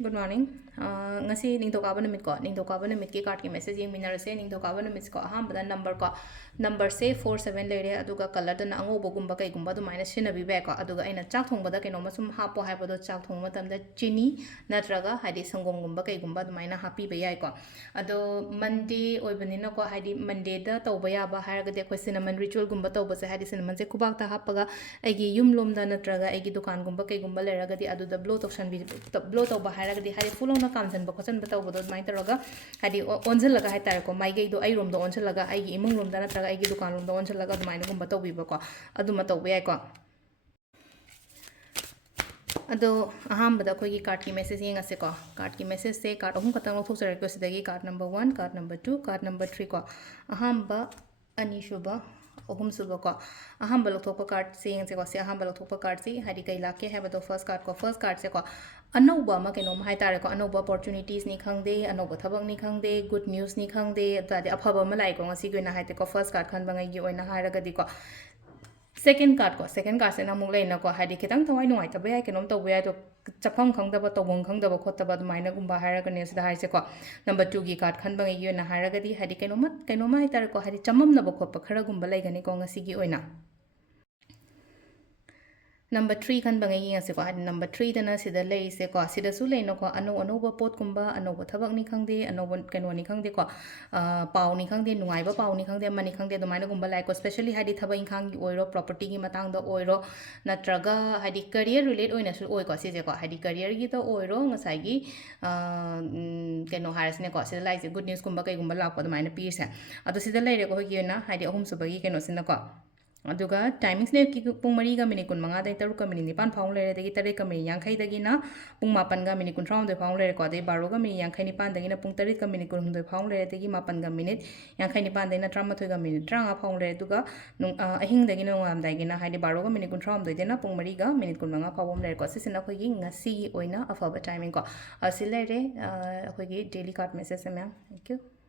Good morning. Ngasi ningtokaba namit ko ningtokaba namit ki card ki message yeng minarase ningtokaba namit ko ahambada number se 47 lere aduga color da na angobo gumba kai gumba du minus sina bi ba ko aduga aina chak thongba keno masum hapo haibado chak thongma tamda chini natraga hadi sangom gumba kai gumba du maina happy ba yai ko ado monday oibanina ko hadi monday da tawba ya ba haraga de ko cinnamon ritual gumba tawba se hadi cinnamon se kubak ta hapaga aigi yum lom da natraga aigi dukan gumba kai gumba leraga di adu da blow tokshan bi blow tawba haraga di full on kamsan ba kosan bataw bodo mai taraga hadi onjel laga hai tar ko mai gei do ai rom do onjel laga ai gi imung rom da na traga ai gi dukan rom do onjel laga do mai na gum bataw bi ba ko adu ma taw bi ai ko ado aham bada koi gi card ki message yeng ase ko card ki message se card ahum katang lo thok sare ko sidagi card number 1 card number 2 card number 3 ko aham ba ani shuba ahum suba ko aham ba lokthok card se yeng se ko se aham ba lokthok card se hadi kai la ke have the first card se ko anauba ma keno ma hai tare ko anauba opportunities ni khangde anauba thabak ni khangde good news ni khangde ta de afaba ma lai ko ngasi goina hai te ko first card khan bangai gi oina haraga di ko second card se na muk leina ko hadi khitang thawai nuai ta ba kenom to ba to chapam khangdaba tawong khangdaba khotaba dumaina gumba haraga ne sida haise ko number 2 gi card khan bangai gi oina haraga di hadi kenoma hai tare ko hadi chamam na ba khotpa khara gumba lai gani ko ngasi gi oina number 3 kan bangai gi ase ko hadi number 3 dana sida lei se ko sida su leina ko ano ba pot kumba ano ba thabak ni khangde ano keno ni khangde ko paw ni khangde nungai ba paw ni khangde mani khangde do maina gumba lai ko especially hadi thaba inkhang gi oiro property gi matang da oiro natraga hadi career relate oina su oi ko se ko hadi career gi da oiro ngasai gi keno haras ne ko sida lai se good news kumba kai gumba lak ko do maina pi se ado sida lai re ko gi na hadi ahum su ba gi keno sina ko aduga timings ne ki pung mari ga minute kun manga dai taru ka minute nipan phang le de gi tare ka minute yang khai da gi na pung mapan ga minute kun thraung de phang le ko de baro ga minute yang khai ni pan da gi na pung tarit ka minute kun de phang le de gi mapan ga minute yang khai ni pan de na tram thoi ga minute tranga phang le duga ahing da gi na ngam dai gi na hai de baro ga minute kun thraung de na pung mari ga minute kun manga phawom le ko sisina khoi gi ngasi gi oina afaba timing ko asile re khoi gi daily card message me thank you